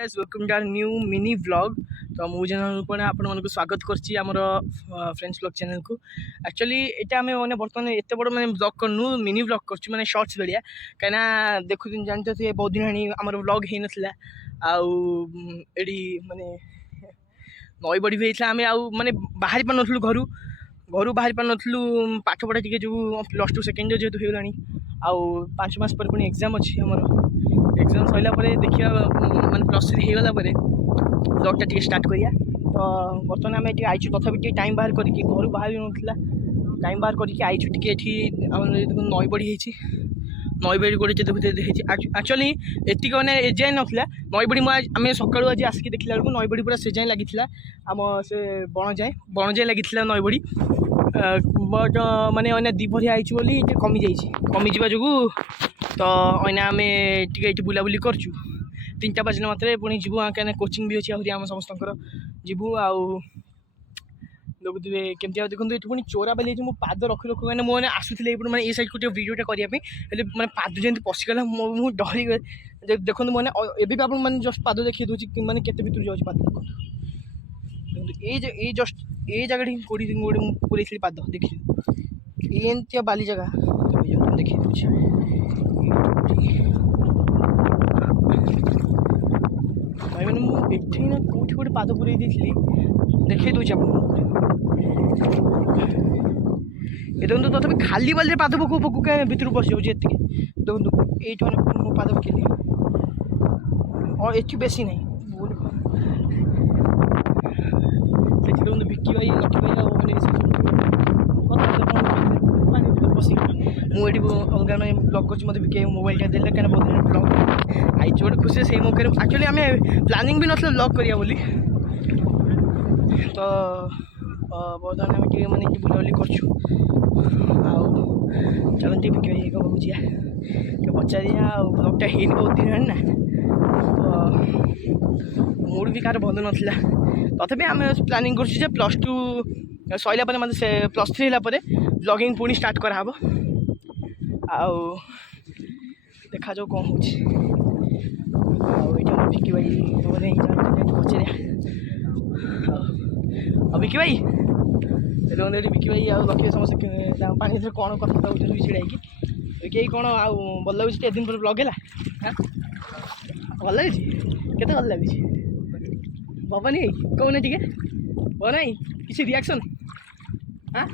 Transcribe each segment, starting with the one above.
Welcome to our new mini vlog. तो मुझे आपको स्वागत करछि हमर फ्रेंड्स व्लॉग चैनल को। एक्चुअली एटा हमें माने बर्तमान एते बड़ माने व्लॉग करनु मिनी व्लॉग करछि माने शॉर्ट्स बढ़िया कना देखु दिन जानते थे बहुत दिन हनी हमर व्लॉग हे नथला आउ एडी माने नई बड़ी भेइथला हमें आउ माने बाहर पर नथलु घरू बाहर पर नथलु पाठ पढ़ा टिके जो प्लस 2 सेकेंड जेतु हेलानी आउ 5 मास पर पुनी एग्जाम अछि हमर एग्जाम सैला परे देखिया माने प्लस 3 हेगला परे ब्लॉग टा स्टार्ट करिया। तो बर्तमान आम ये आईचु तथापि टाइम बाहर करके घर बाहर ना टाइम बाहर करके आईचु टे नई बड़ी नई बड़ी गोटे देखते एक्चुअली एतिक मैंने एजाए नाला नई बड़ी आम सकालू आज आसिक देखला बेलू नई बड़ी पूरा से जाए लगी आम से बण जाए लगी नई बड़ी बट माने अने दीपरी आईचु बोली कमी जा जो तो अना आम टे बुलाबुली करचु 3टा बाजिला मात्रे पुणी जीवु कहीं कोचिंग भी अच्छी आम समस्त जीवु आउ देखुए केमती देखो ये पुणी चोरा बाली मो पाद रखु रखु मैंने मुझे आसूले मैंने ये साइड को वीडियोटा करने मैंने पाद जमी पशिगला मुझे डरी गए देखो मैंने एवं आप जस्ट पाद देखिए दूसरी मैंने केते भीतर जाऊँगी पाद देखो ये जस्ट ये जगह गोटे पूरे पाद देखिए एमती बाली जगह देखिए दूसरी भाई मैंने मुझे ना कौटी गोटे पाद पूरे देखे दूसरी ये देखो तथापि खाली बाली पाद पकू पकू क्या भितर पशि जाऊँगी देखो ये मैंने पाद पकेली और ये बेसी ना देखो विक्की भाई लकी भाई बस मुझे अलग ब्लॉग कर मतलब विक्की मोबाइल देले क्या बहुत दिन ब्लॉग आई गोटे खुशी से मौके एक्चुअली आम प्लानिंग भी ना ब्लॉग करिया बोली तो बर्तमान आम मैंने बुलाबुली करछु चलते विक्की भाई कब बुझिया पचारिया ब्लॉगटा है बहुत दिन है ना तो मूड भी कार भल नाला तथापि आम प्लानिंग कर प्लस 2 सैला मतलब प्लस 3 है ब्लॉगिंग पुणी स्टार्ट कराब आउ देखा जाओ कौन हो विक्की भाई पचारिया विक्की भाई देखते विक्की भाई आउ लकी समस्त पानी कौन कथा होती छिड़ा विक्की कौन आउ भल लगे 1 दिन पर ब्लॉग है भल लगे केते भल लगे बाबा नहीं कौन टे वो नहीं किसी रिएक्शन हाँ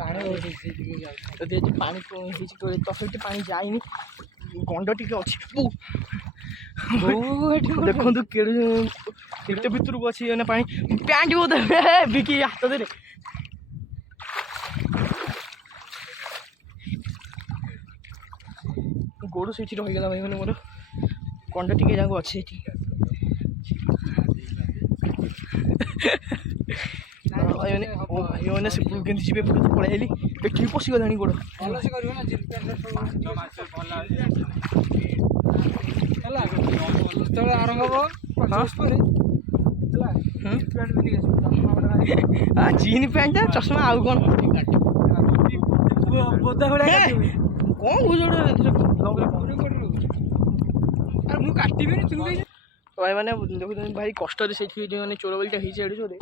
पानी तथापि पानी जाए गंड टी अच्छी देखो केते भितर को अच्छी पानी पैंट बोधे बिकी हाथ दे गोड़ से रहीगला भाई मैंने मोर कंड टी जाक अच्छे मैंने से के जी पड़ाइली ये पशिगला गोड़ जीन पैंट चश्मा आउ कौन भाई मैंने देखो भाई कष्ट से चोर बोलटा चोरे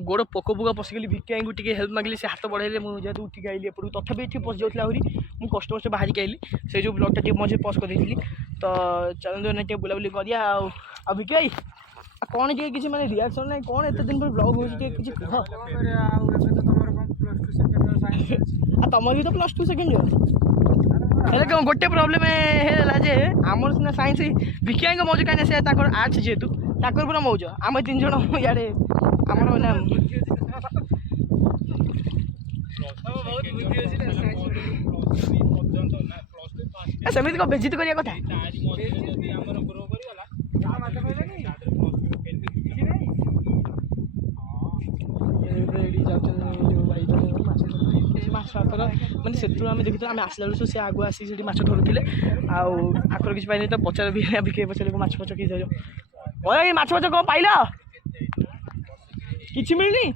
गोड़ पोक पोका पशिगली भिक्की को टे हेल्प मागिली से हाथ बढ़ाइले मुझे उठिक आइली एपटू तथापि ये पशि जाऊँगा आहरी मुझे कष्ट कष्ट बाहर आइली से जो ब्लॉगटा टे मझे पस्ट कर तो चलो ना बुलाबुली करा भिक्की भाई कौन टे किसी मैंने रिएक्शन ना कौन एत दिन पर ब्लॉग हो किसी कह तुम भी तो प्लस 2 सेकेंड है गोटे प्रोब्लेम है जे आमर सीना साइंस भिक्की को मौज कहीं से आर्ट्स जेहेतु पूरा मौज आम 3 जन इे आमर सेमती कौन बेजित करिया कथा मैंने से देखते आम आसला बेलू से आगु आसी धरुले आखर किसी पाइनि तो पचार भी भिक्की पचार माछ फच कि माछ फच कौन पाइल कि मिलनी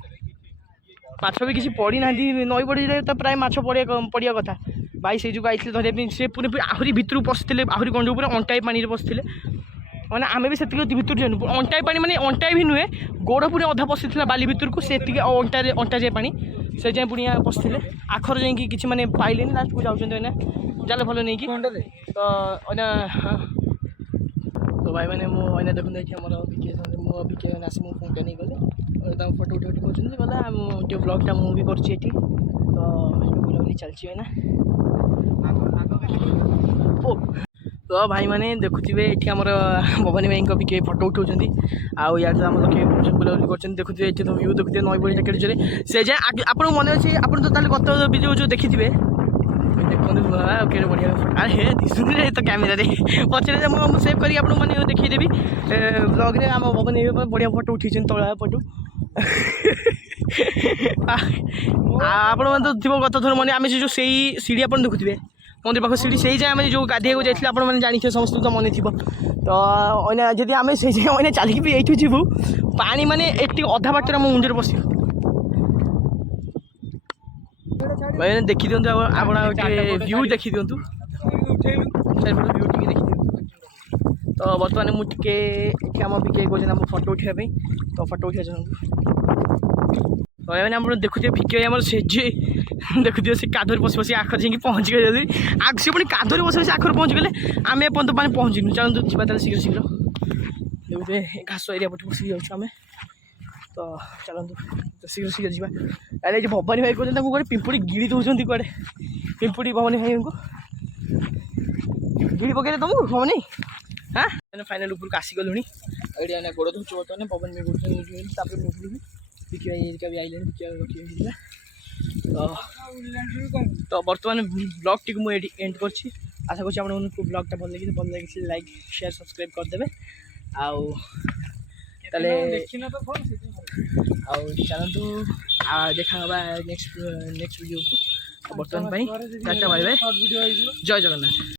माछ भी किसी पड़ी ना नई बड़ी तो प्राय माछ पड़िया कथा भाई से जो आइए धरिया से पूरे आहरी भितर पशिले आहरी गंड पूरा अंटाई पानी पशिले मैंने आम भी से भितर जानु अंटाई पानी माने अंटाई भी नुहे गोड़ पूरे अधा पशि बाली भितर को से अंटा जाए पानी से जाए पुणी पशिले आखर जाकि किसी मैंने पाइले लास्ट को जाऊँ जाल भल नहीं कि तो भाई मैंने मुझे देखते आम मो विके आस मुझे फोन नहीं गले फोटो उठे उठे कहला जो ब्लॉगटा मुझे भी करछी एठी तो बुलाबुली चलती है ना तो भाई मैंने देखुवे ये आम भवानी भाई भी फोटो उठाऊँ आउ यार आम लोग बुलाबुली कर देखुए ये व्यू देखुए नई बड़ी जैकेट से जाए आपको मन अच्छे आप गत भिडियो जो देखी थे देखते बढ़िया अरे हे दिशुनी तो कैमेरा पचर मुझे सेव कर मैंने देखीदेवी ब्लॉग रे आम भवानी बढ़िया फोटो उठी तला फोटो आप थोड़ा गत थर मैंने आम जो सीढ़ी आप देखुए मंदिर पाख सीढ़ी से जाए जो गाधे जाइए आपने जानते समस्त तो मन थी तो जब आम से जाए चलिक भी ये जीवु पानी माने अधा बाट आम मुंडे बस भाई देखी दिंतु आप व्यू देखी दिंतु व्यू टे देखी दिंतु तो बर्तमान मुझे आम विके कौन आम फोटो उठाई तो फोटो उठा चाहूँ मैंने आप देखुए विके आम से देखुए से कादर पशि पशि आखर जाकि पहुँच गए जल्दी आग से पुणी कादर बस बस आखर पहुँच गले आम एपर्त पानी पहुँचनु चलते जावा शीघ्र शीघ्र देखुए घास एरिया पटे पशि जाऊँ तो चलते तो शीघ्र शीघ्र जावा अरे जो भवानी भाई कहते गोटे पिंपुड़ी गिड़ी दौरान कड़े पिंपुड़ी भवानी भाई को गिड़ी पकड़े तुमको भवानी हाँ मैंने फाइनाल ऊपर को आसीगलु ये गोड़ धोच बर्तमान पवन में गोड़ विकी भाई भी आइले रखी तो बर्तमान ब्लॉग टी मुझे एंड कर आशा कर ब्लॉगटा भल लगे लाइक शेयर सब्सक्राइब करदे आउ चलतु देखा नेक्स्ट वीडियो को बर्तमान टाटा बाय बाय जय जगन्नाथ।